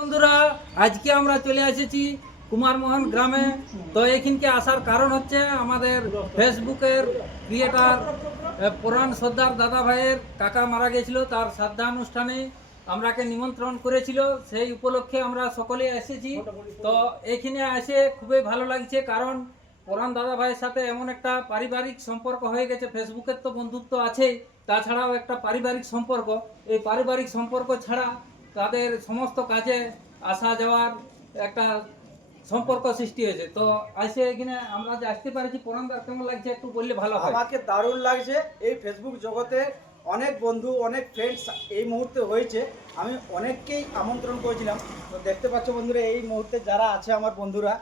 বন্ধুরা, আজকে আমরা চলে এসেছি কুমারমোহন গ্রামে। তো এখানকে আসার কারণ হচ্ছে আমাদের ফেসবুকের ক্রিয়েটার পুরাণ সর্দার দাদা ভাইয়ের কাকা মারা গেছিল, তার শ্রাদ্ধানুষ্ঠানে আমরাকে নিমন্ত্রণ করেছিল। সেই উপলক্ষে আমরা সকলে এসেছি। তো এখানে এসে খুবই ভালো লাগছে, কারণ পুরাণ দাদা ভাইয়ের সাথে এমন একটা পারিবারিক সম্পর্ক হয়ে গেছে। ফেসবুকের তো বন্ধুত্ব আছেই, তাছাড়াও একটা পারিবারিক সম্পর্ক। এই পারিবারিক সম্পর্ক ছাড়া তাদের সমস্ত কাজে আসা যাওয়ার একটা সম্পর্ক সৃষ্টি হয়েছে। তো আসে এখানে আমরা যে আসতে পারছি, পুরানদার কেমন লাগছে একটু বললে ভালো হয়। আমাকে দারুণ লাগছে। এই ফেসবুক জগতে অনেক বন্ধু, অনেক ফ্রেন্ডস এই মুহূর্তে হয়েছে। আমি অনেককেই আমন্ত্রণ করেছিলাম। তো দেখতে পাচ্ছ বন্ধুরা, এই মুহূর্তে যারা আছে আমার বন্ধুরা,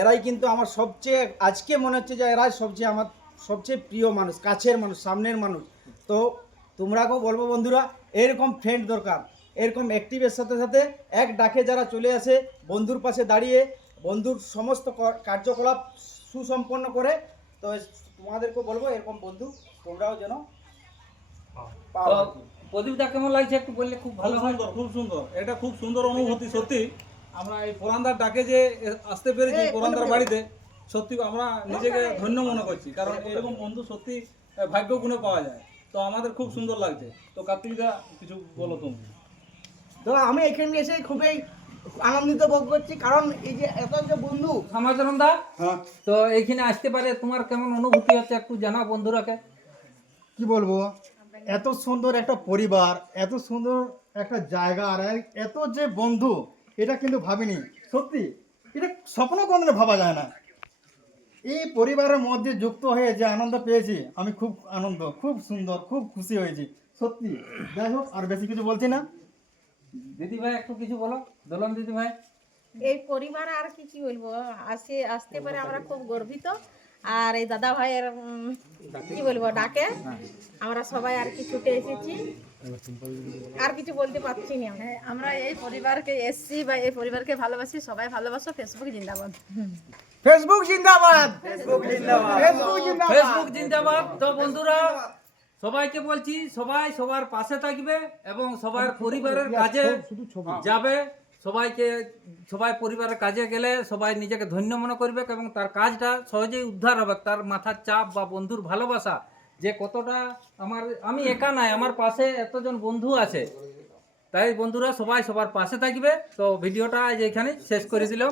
এরাই কিন্তু আমার সবচেয়ে, আজকে মনে হচ্ছে যে এরাই সবচেয়ে আমার সবচেয়ে প্রিয় মানুষ, কাছের মানুষ, সামনের মানুষ। তো তোমরাকেও বলবো বন্ধুরা, এরকম ফ্রেন্ড দরকার। এরকম অ্যাক্টিভের সাথে সাথে এক ডাকে যারা চলে আসে, বন্ধুর পাশে দাঁড়িয়ে বন্ধুর সমস্ত কার্যকলাপ সুসম্পন্ন করে। তো তোমাদেরকে বলবো এরকম বন্ধু তোমরাও যেন পাও। তো প্রদীপদা কেমন লাগছে একটু বললে খুব ভালো হয়। খুব সুন্দর, এটা খুব সুন্দর অনুভূতি। সত্যি আমরা এই পুরানদার ডাকে যে আসতে পেরেছি পুরানদার বাড়িতে, সত্যি আমরা নিজেকে ধন্য মনে করছি, কারণ এরকম বন্ধু সত্যি ভাগ্য গুণে পাওয়া যায়। তো আমাদের খুব সুন্দর লাগছে। তো কার্তিকদা কিছু বলো তুমি। তো আমি এখানে এসে খুবই আনন্দিত বোধ করছি, কারণ এই যে এত যে বন্ধু। সমাচরণ দা, তো এইখানে আসতে পারে তোমার কেমন অনুভূতি হচ্ছে একটু জানাও বন্ধুরাকে। কি বলবো, এত সুন্দর একটা পরিবার, এত সুন্দর একটা জায়গা, আর এত যে বন্ধু, এটা কিন্তু ভাবিনি। সত্যি এটা স্বপ্ন কোনদিন ভাবা যায় না। এই পরিবারের মধ্যে যুক্ত হয়ে যে আনন্দ পেয়েছি, আমি খুব আনন্দ, খুব সুন্দর, খুব খুশি হয়েছি সত্যি। যাই হোক, আর বেশি কিছু বলছি না। দিদি ভাই একটু কিছু বলো, দোলন দিদি ভাই। এই পরিবার আর কি বলবো, আসতে পারে আমরা খুব গর্বিত। আর এই দাদা ভাইয়ের কি বলবো ডাকে আমরা সবাই আর কি ছুটে এসেছি, আর কিছু বলতে পারছি না। আমরা এই পরিবারকে এসছি বা এই পরিবারকে ভালোবাসি, সবাই ভালোবাসো। ফেসবুক জিন্দাবাদ। ফেসবুক জিন্দাবাদ, ফেসবুক জিন্দাবাদ, ফেসবুক জিন্দাবাদ, ফেসবুক জিন্দাবাদ। তো বন্ধুরা, সবাইকে বলছি সবাই সবার পাশে থাকবে এবং সবার পরিবারের কাজে যাবে। সবাই পরিবারের কাজে গেলে সবাই নিজেকে ধন্য মনে করবে এবং তার কাজটা সহজেই উদ্ধার হবে। তার মাথার চাপ বা বন্ধুর ভালোবাসা যে কতটা, আমি একা নাই, আমার পাশে এতজন বন্ধু আছে। তাই বন্ধুরা সবাই সবার পাশে থাকবে। তো ভিডিওটা আজ এখানে শেষ করে দিলাম।